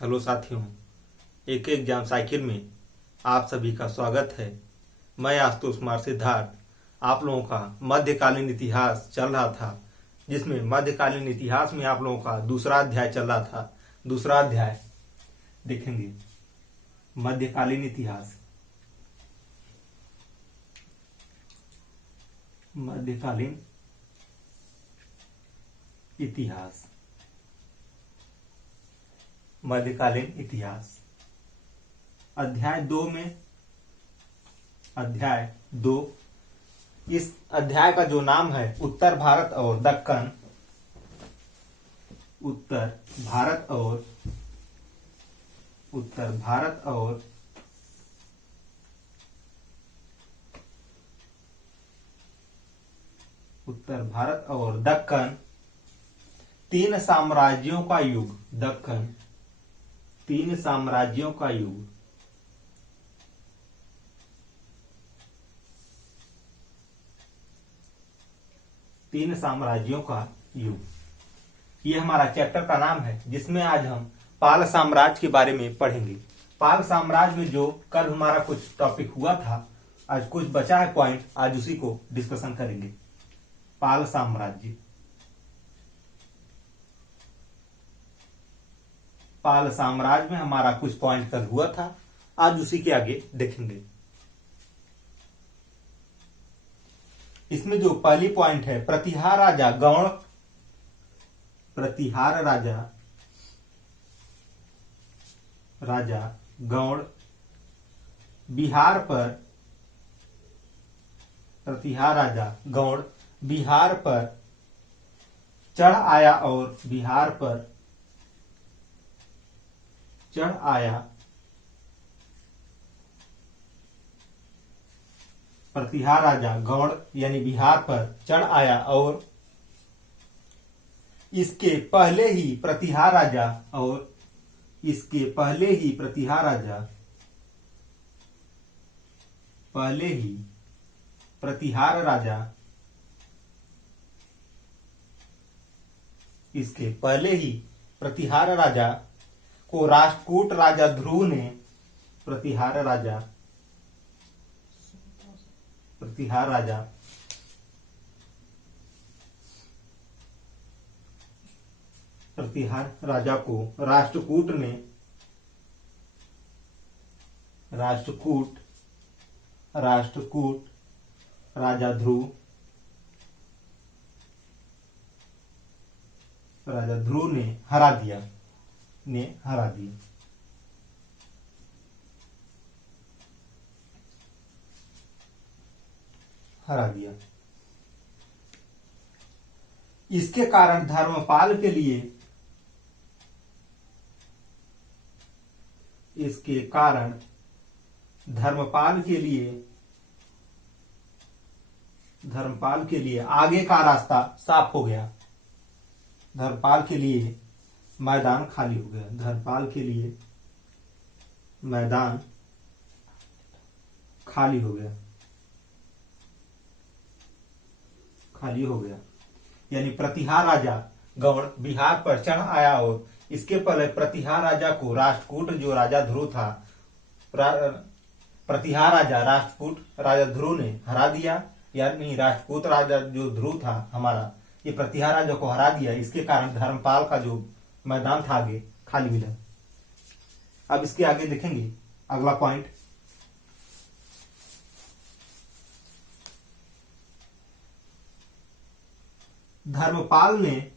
Hello साथियों, एक exam cycle में आप सभी का स्वागत है। मैं आशुतोष कुमार सिद्धार्थ आप लोगों का मध्यकालीन इतिहास चल रहा था, जिसमें मध्यकालीन इतिहास में आप लोगों का दूसरा अध्याय चल रहा था। दूसरा अध्याय देखेंगे, मध्यकालीन इतिहास। मध्यकालीन इतिहास, मध्यकालीन इतिहास। अध्याय दो। इस अध्याय का जो नाम है उत्तर भारत और दक्कन। उत्तर भारत और दक्कन, तीन साम्राज्यों का युग। दक्कन, तीन साम्राज्यों का युग। तीन साम्राज्यों का युग, ये हमारा चैप्टर का नाम है, जिसमें आज हम पाल साम्राज्य के बारे में पढ़ेंगे। पाल साम्राज्य में जो कल हमारा कुछ टॉपिक हुआ था, आज कुछ बचा है पॉइंट, आज उसी को डिस्कशन करेंगे। पाल साम्राज्य। पाल साम्राज्य में हमारा कुछ पॉइंट कल हुआ था, आज उसी के आगे देखेंगे। इसमें जो पहली पॉइंट है, प्रतिहार राजा गौड़। प्रतिहार राजा गौड़ बिहार पर। प्रतिहार राजा गौड़ बिहार पर चढ़ आया और बिहार पर चढ़ आया। प्रतिहार राजा गौड़ यानी बिहार पर चढ़ आया और इसके पहले ही प्रतिहार राजा इसके पहले ही प्रतिहार राजा को राष्ट्रकूट राजा ध्रुव ने प्रतिहार राजा को राष्ट्रकूट राजा ध्रुव ने हरा दिया। इसके कारण धर्मपाल के लिए आगे का रास्ता साफ हो गया। धर्मपाल के लिए मैदान खाली हो गया। खाली हो गया यानी प्रतिहार राजा गौड़ बिहार पर चढ़ आया और इसके पहले प्रतिहार राजा को राष्ट्रकूट जो राजा ध्रुव था, प्रतिहार राष्ट्रकूट राजा ध्रुव ने हरा दिया। यानी राष्ट्रकूट राजा जो ध्रुव था हमारा, ये प्रतिहार राजा को हरा दिया। इसके कारण धर्मपाल का जो मैदान था आगे खाली मिला। अब इसके आगे देखेंगे अगला पॉइंट। धर्मपाल ने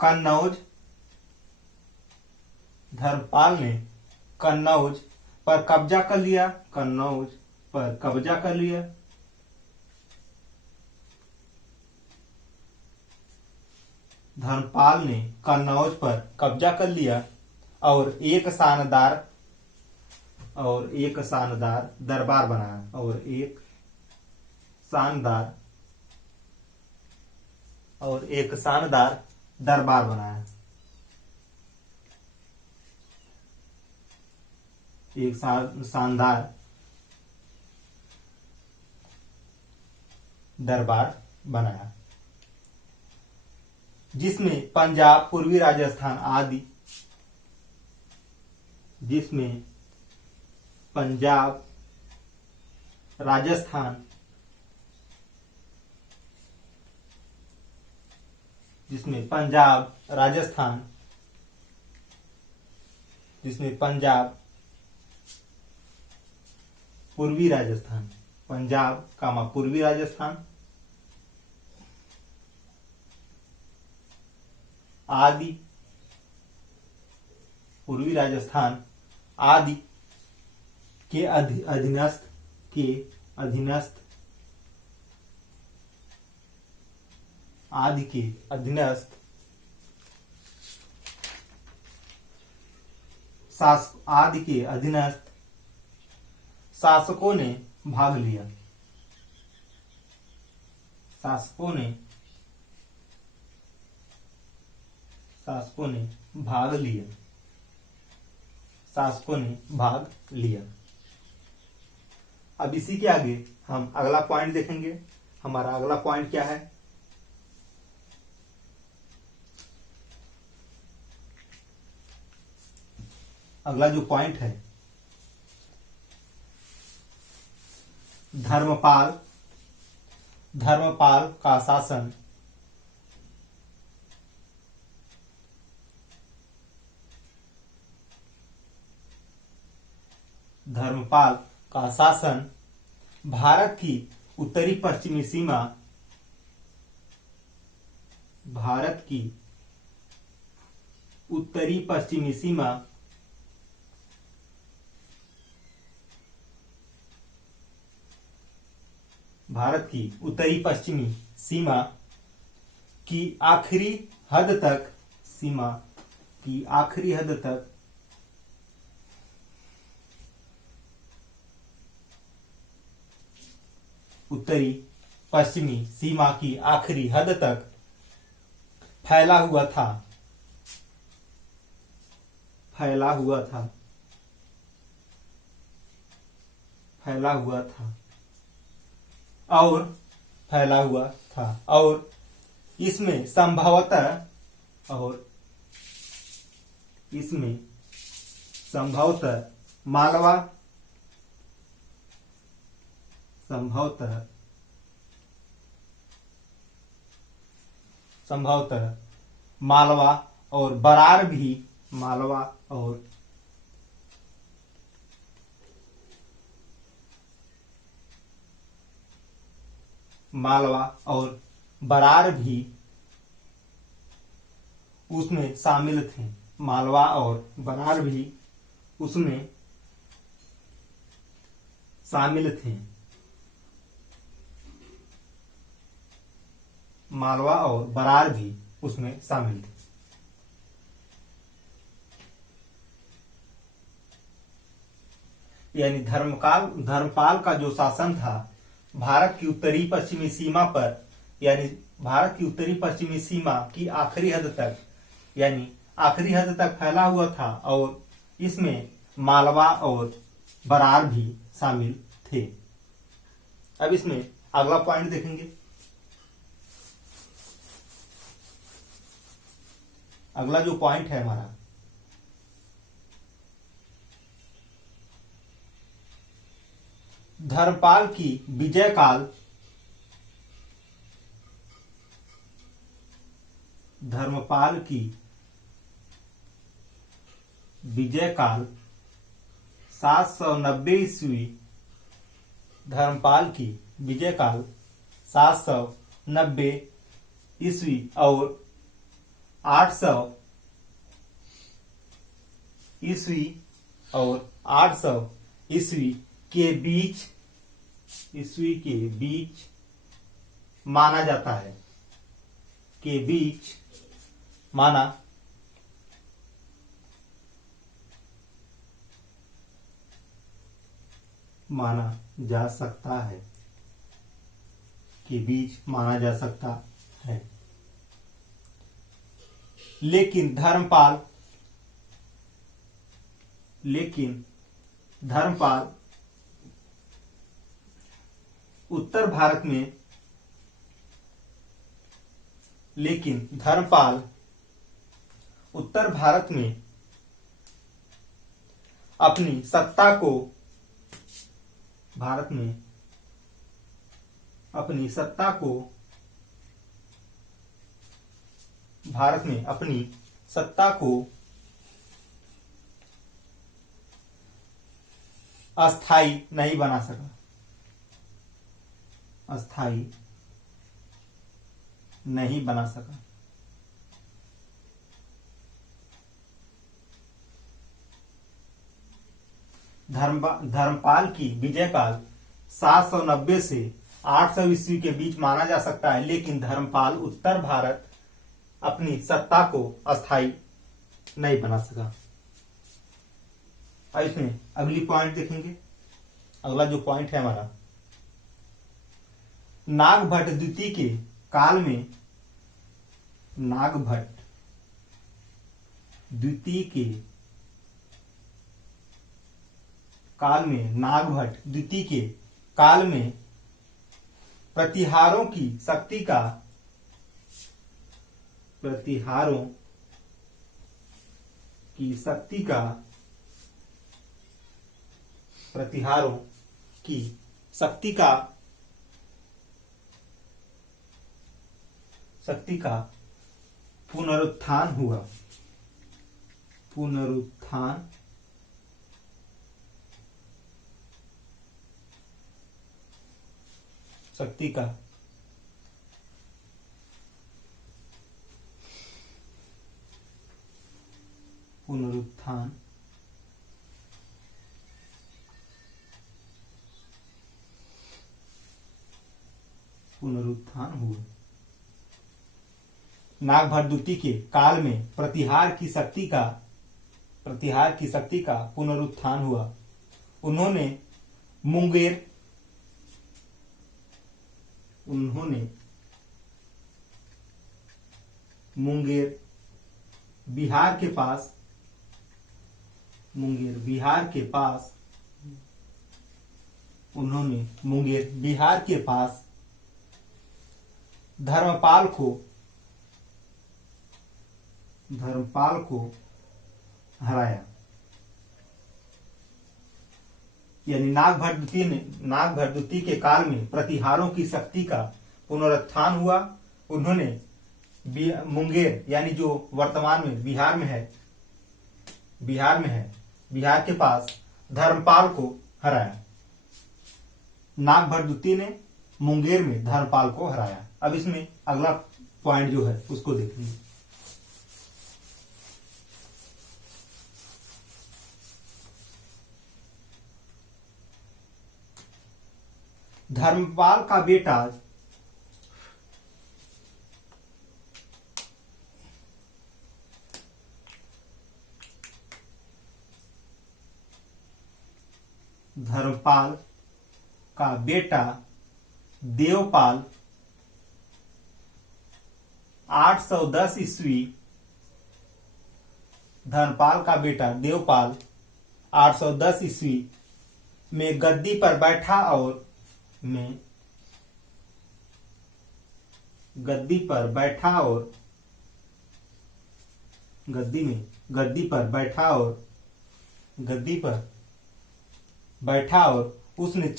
कन्नौज पर कब्जा कर लिया। धर्मपाल ने कन्नौज पर कब्जा कर लिया और एक शानदार दरबार बनाया। एक शानदार दरबार बनाया। एक शानदार दरबार बनाया। जिसमें पंजाब, पूर्वी राजस्थान आदि, जिसमें पंजाब, राजस्थान, जिसमें पंजाब, राजस्थान, जिसमें पंजाब, पूर्वी राजस्थान, पंजाब कामा पूर्वी राजस्थान आदि, पूर्वी राजस्थान आदि के अधीनस्थ, आदि के अधीनस्थ आदि के अधीनस्थ शासकों ने भाग लिया, शासकों ने भाग लिया, शासकों ने भाग लिया। अब इसी के आगे हम अगला पॉइंट देखेंगे। हमारा अगला पॉइंट क्या है? अगला जो पॉइंट है, धर्मपाल का शासन, धर्मपाल का शासन भारत की उत्तरी पश्चिमी सीमा, भारत की उत्तरी पश्चिमी सीमा भारत की उत्तरी पश्चिमी सीमा की आखिरी हद तक, सीमा की आखिरी हद तक उत्तरी पश्चिमी सीमा की आखिरी हद तक फैला हुआ था, फैला हुआ था, फैला हुआ था और फैला हुआ था और इसमें संभवतः, और इसमें संभवतः मालवा, संभवतः मालवा और बरार भी, मालवा और बरार भी उसमें शामिल थे, मालवा और बरार भी उसमें शामिल थे, मालवा और बरार भी उसमें शामिल थे। यानी धर्मपाल का जो शासन था भारत की उत्तरी पश्चिमी सीमा पर, यानी भारत की उत्तरी पश्चिमी सीमा की आखिरी हद तक, यानी आखिरी हद तक फैला हुआ था और इसमें मालवा और बरार भी शामिल थे। अब इसमें अगला पॉइंट देखेंगे। अगला जो पॉइंट है हमारा, धर्मपाल की विजय काल, धर्मपाल की विजय काल 790 ईस्वी, धर्मपाल की विजय काल 790 ईस्वी और 800 ईस्वी और 800 ईस्वी के बीच माना जाता है, के बीच माना जा सकता है, के बीच माना जा सकता है। लेकिन धर्मपाल उत्तर भारत में लेकिन धर्मपाल उत्तर भारत में अपनी सत्ता को अस्थाई नहीं बना सका। धर्मपाल की विजय काल 790 से 800 ईस्वी के बीच माना जा सकता है, लेकिन धर्मपाल उत्तर भारत अपनी सत्ता को अस्थाई नहीं बना सका। अब इसमें अगली पॉइंट देखेंगे। अगला जो पॉइंट है हमारा, नागभट्ट द्वितीय के काल में प्रतिहारों की शक्ति का पुनरुत्थान हुआ। पुनरुत्थान हुआ। नागभट्ट द्वितीय के काल में प्रतिहार की शक्ति का पुनरुत्थान हुआ। उन्होंने मुंगेर बिहार के पास धर्मपाल को हराया। यानी नागभट्ट द्वितीय के काल में प्रतिहारों की शक्ति का पुनरुत्थान हुआ। उन्होंने मुंगेर यानी जो वर्तमान में बिहार में है, बिहार के पास धर्मपाल को हराया। नागभट्ट द्वितीय ने मुंगेर में धर्मपाल को हराया। अब इसमें अगला पॉइंट जो है उसको देखेंगे। धर्मपाल का बेटा देवपाल 810 ईस्वी में गद्दी पर बैठा और उसने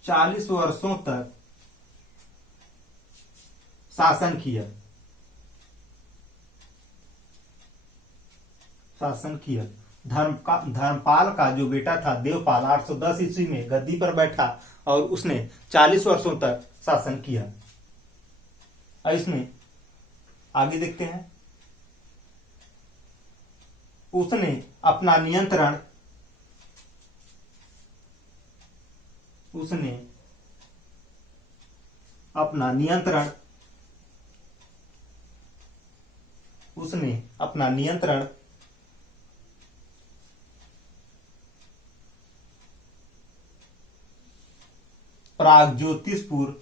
40 वर्षों तक शासन किया। धर्मपाल का जो बेटा था देवपाल 810 ईस्वी में गद्दी पर बैठा और उसने 40 वर्षों तक शासन किया। अब इसमें आगे देखते हैं। उसने अपना नियंत्रण प्रागज्योतिषपुर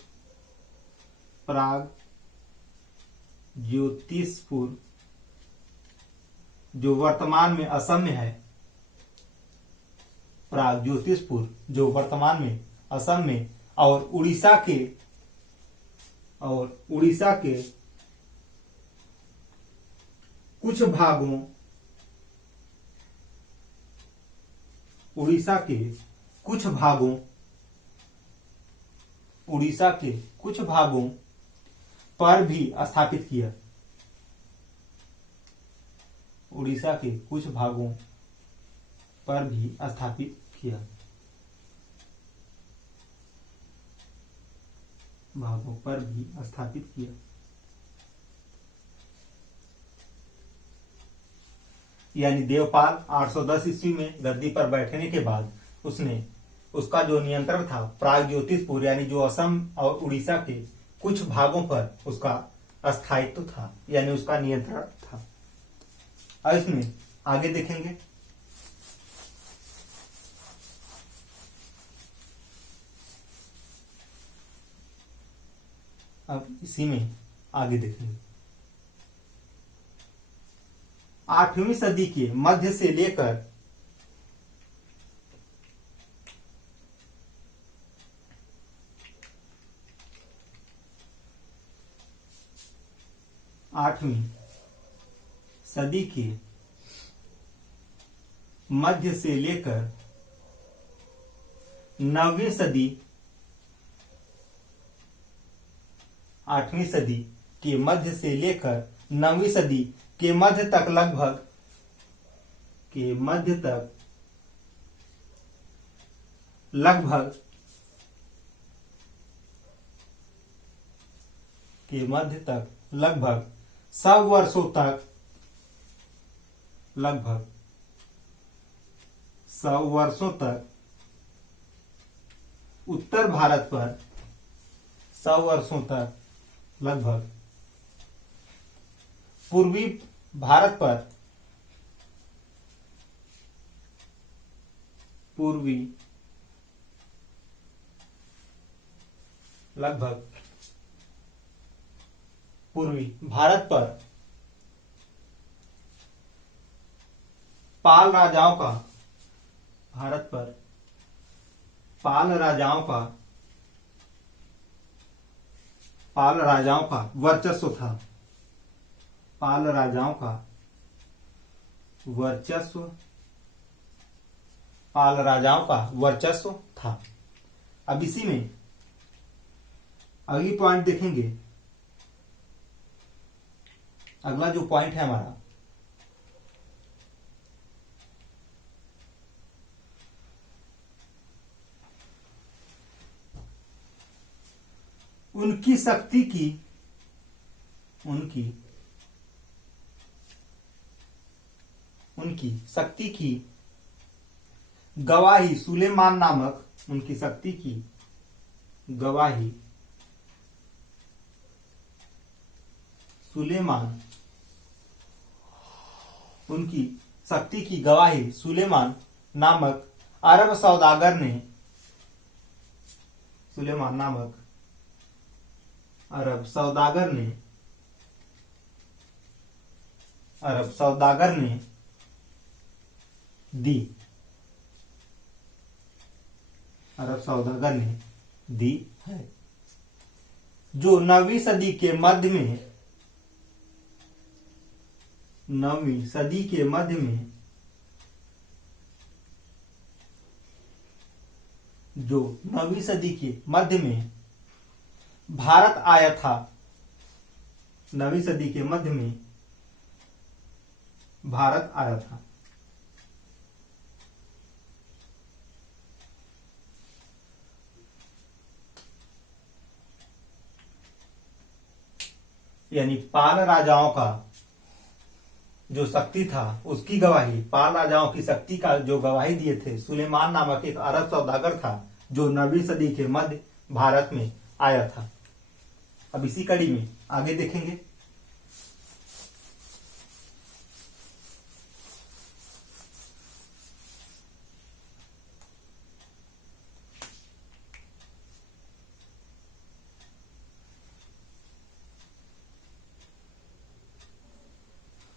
जो वर्तमान में असम में है, प्रागज्योतिषपुर जो वर्तमान में असम में और उड़ीसा के कुछ भागों उड़ीसा के कुछ भागों पर भी स्थापित किया। उड़ीसा के कुछ भागों पर भी स्थापित किया। यानी देवपाल 810 ईस्वी में गद्दी पर बैठने के बाद उसका जो नियंत्रण था प्रागज्योतिषपुर यानी जो असम और उड़ीसा के कुछ भागों पर उसका अस्थायित्व था, यानी उसका नियंत्रण था। अब इसमें आगे देखेंगे। अब इसी में आगे देखेंगे। 8वीं सदी के मध्य से लेकर 8वीं सदी के मध्य से लेकर 9वीं सदी 8वीं सदी के मध्य से लेकर 9वीं सदी के मध्य तक लगभग के मध्य तक लगभग 100 वर्षों तक उत्तर भारत पर 100 वर्षों तक लगभग पूर्वी भारत पर पाल राजाओं का वर्चस्व था। पाल राजाओं का वर्चस्व था। अब इसी में अगली पॉइंट देखेंगे। अगला जो पॉइंट है हमारा, उनकी शक्ति की गवाही सुलेमान नामक उनकी शक्ति की गवाही सुलेमान नामक अरब सौदागर ने दी है, जो 9वीं सदी के मध्य में भारत आया था। 9वीं सदी के मध्य में भारत आया था। यानी पाल राजाओं का जो शक्ति था उसकी गवाही, पाल राजाओं की शक्ति का जो गवाही दिए थे सुलेमान नामक एक अरब सौदागर था, जो 9वीं सदी के मध्य भारत में आया था। अब इसी कड़ी में आगे देखेंगे।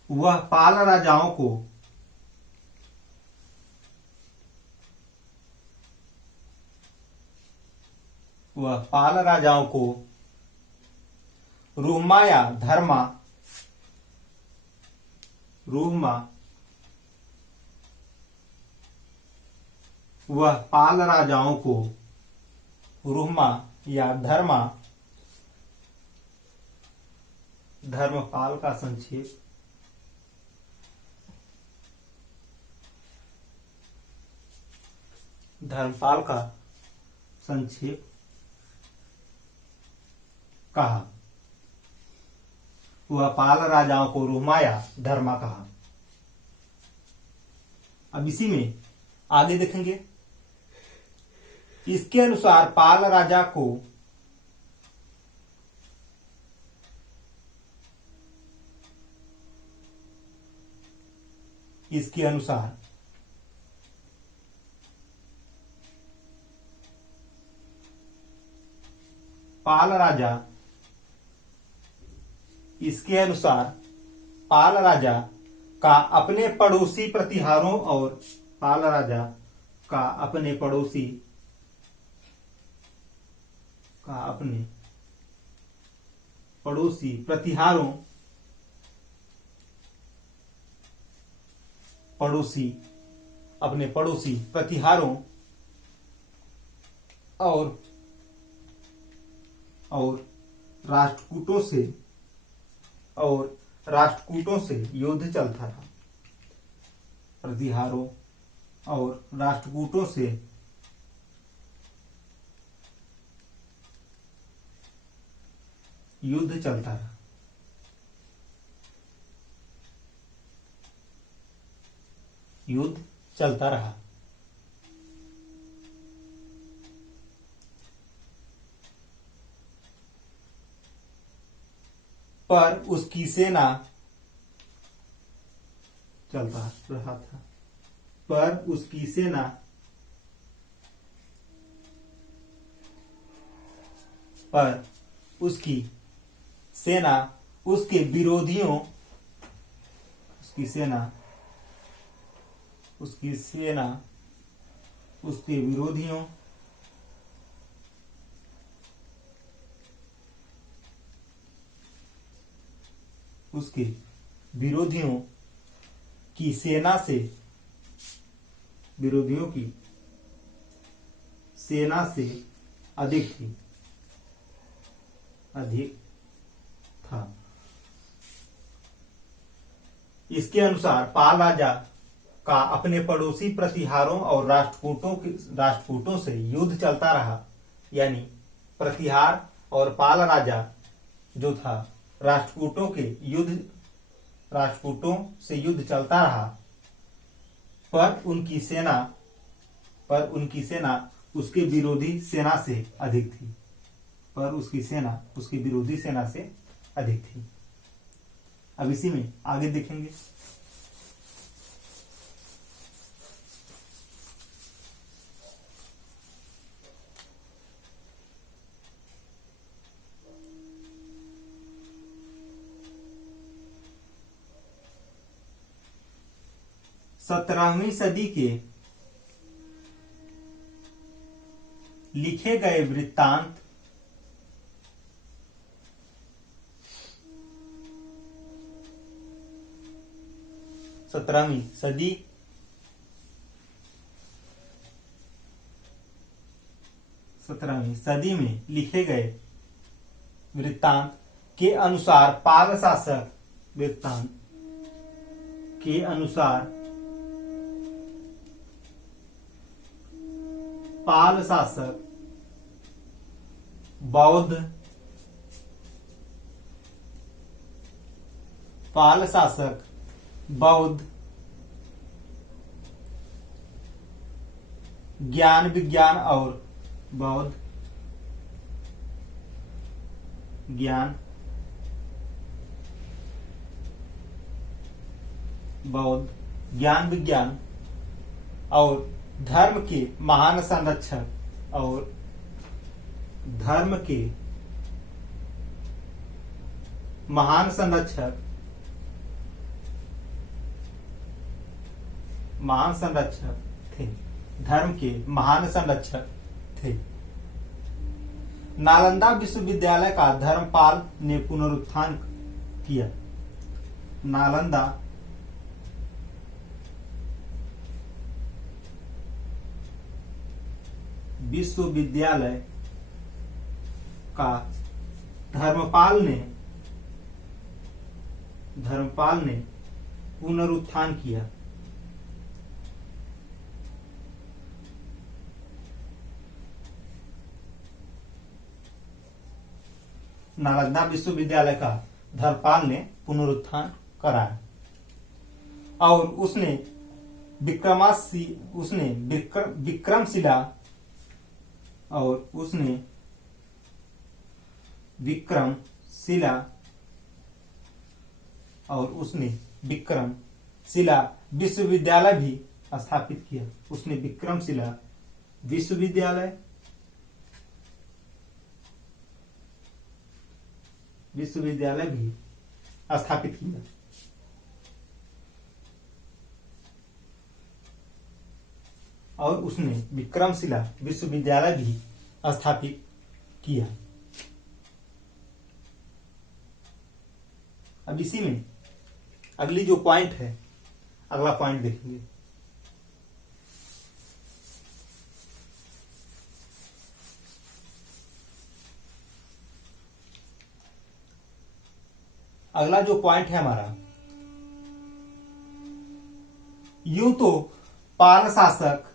वह पाल राजाओं को वह पाल राजाओं को रुहमा या धर्मा रुहमा वह पाल राजाओं को रुहमा या धर्मपाल का संक्षेप धर्मपाल का संक्षेप कहा। वह पाल राजाओं को रुहमा या धर्मा कहा। अब इसी में आगे देखेंगे। इसके अनुसार पाल राजा को इसके अनुसार पाल राजा इसके अनुसार पाल राजा का अपने पड़ोसी प्रतिहारों और पाल राजा का अपने पड़ोसी प्रतिहारों अपने पड़ोसी प्रतिहारों और राष्ट्रकूटों से युद्ध चलता था। प्रतिहारों और राष्ट्रकूटों से युद्ध चलता रहा। पर उसकी सेना चलता रहा था। पर उसकी सेना उसके विरोधियों की सेना से अधिक था। इसके अनुसार पाल राजा का अपने पड़ोसी प्रतिहारों और राष्ट्रकूटों से युद्ध चलता रहा। यानी प्रतिहार और पाल राजा जो था राष्ट्रकूटों से युद्ध चलता रहा। पर उनकी सेना उसके विरोधी सेना से अधिक थी। अब इसी में आगे देखेंगे। सत्रहवीं सदी के लिखे गए वृत्तांत सत्रहवीं सदी में लिखे गए वृत्तांत के अनुसार पाल शासक बौद्ध ज्ञान विज्ञान और बौद्ध ज्ञान विज्ञान और धर्म के महान संरक्षक थे। नालंदा विश्वविद्यालय का धर्मपाल ने पुनरुत्थान किया। नालंदा विश्वविद्यालय का धर्मपाल ने पुनरुत्थान किया। नालंदा विश्वविद्यालय का धर्मपाल ने पुनरुत्थान कराया और उसने विक्रमशिला विश्वविद्यालय भी स्थापित किया। उसने विक्रमशिला विश्वविद्यालय भी स्थापित किया। और उसने विक्रमशिला विश्वविद्यालय भी स्थापित किया। अब इसी में अगली जो पॉइंट है, अगला पॉइंट देखेंगे। अगला जो पॉइंट है हमारा, यूं तो पाल शासक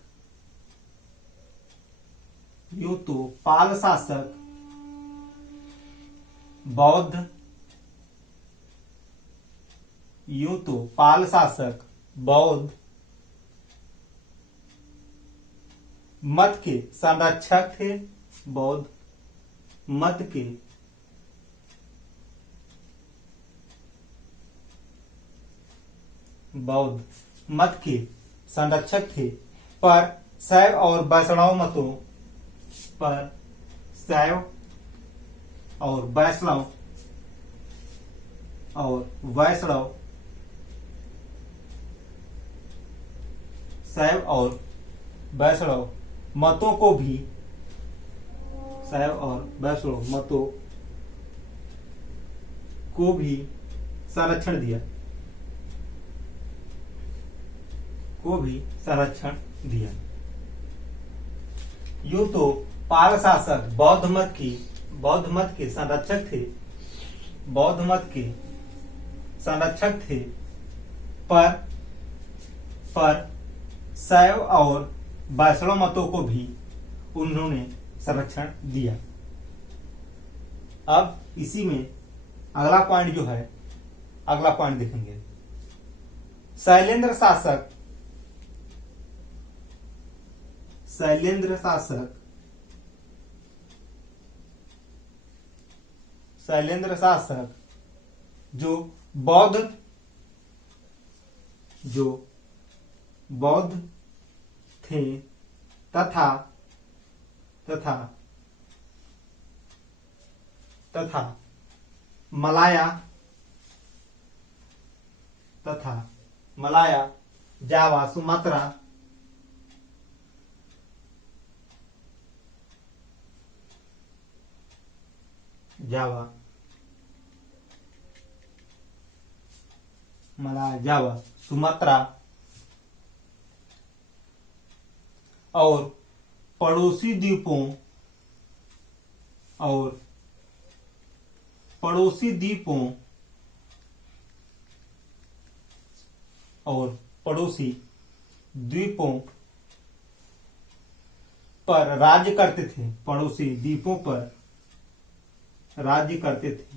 बौद्ध मत के संरक्षक थे। बौद्ध मत के संरक्षक थे, पर शैव और वैष्णव मतों को भी संरक्षण दिया। यूं तो पाल शासक बौद्ध मत के संरक्षक थे, पर शैव और वैष्णव मतों को भी उन्होंने संरक्षण दिया। अब इसी में अगला पॉइंट जो है, अगला पॉइंट देखेंगे। शैलेंद्र शासक जो बौद्ध थे तथा मलाया जावा सुमात्रा और पड़ोसी द्वीपों पर राज्य करते थे। पड़ोसी द्वीपों पर राज्य करते थे।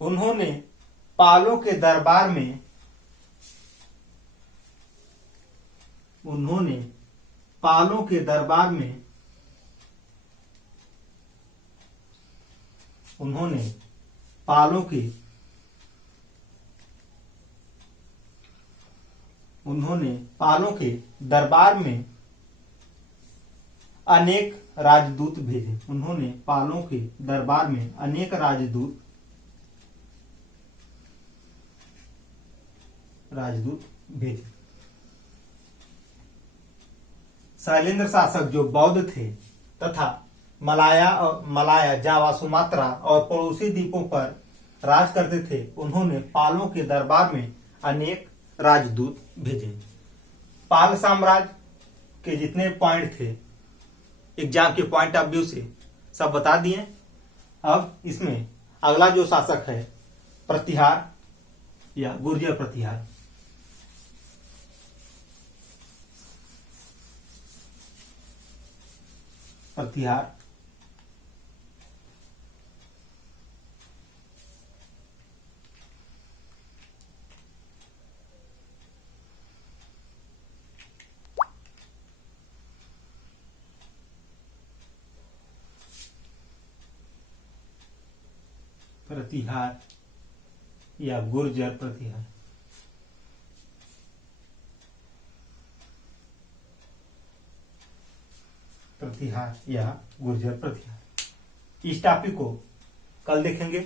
उन्होंने पालों के दरबार में अनेक राजदूत भेजे। उन्होंने पालों के दरबार में अनेक राजदूत भेजे। शैलेंद्र शासक जो बौद्ध थे तथा मलाया, जावा, सुमात्रा और पड़ोसी द्वीपों पर राज करते थे, उन्होंने पालों के दरबार में अनेक राजदूत भेजे। पाल साम्राज्य के जितने पॉइंट थे एग्जाम के पॉइंट ऑफ व्यू से सब बता दिए। अब इसमें अगला जो शासक है प्रतिहार या गुर्जर प्रतिहार। प्रतिहार प्रतिहार या गुर्जर प्रतिहार। प्रतिहार या गुर्जर प्रतिहार, इस टॉपिक को कल देखेंगे।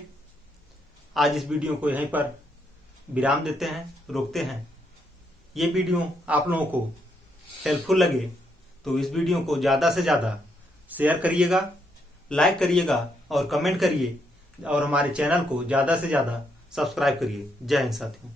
आज इस वीडियो को यहीं पर विराम देते हैं, रोकते हैं। ये वीडियो आप लोगों को हेल्पफुल लगे तो इस वीडियो को ज्यादा से ज्यादा शेयर करिएगा, लाइक करिएगा और कमेंट करिए और हमारे चैनल को ज्यादा से ज्यादा सब्सक्राइब करिए। जय हिंद साथियों।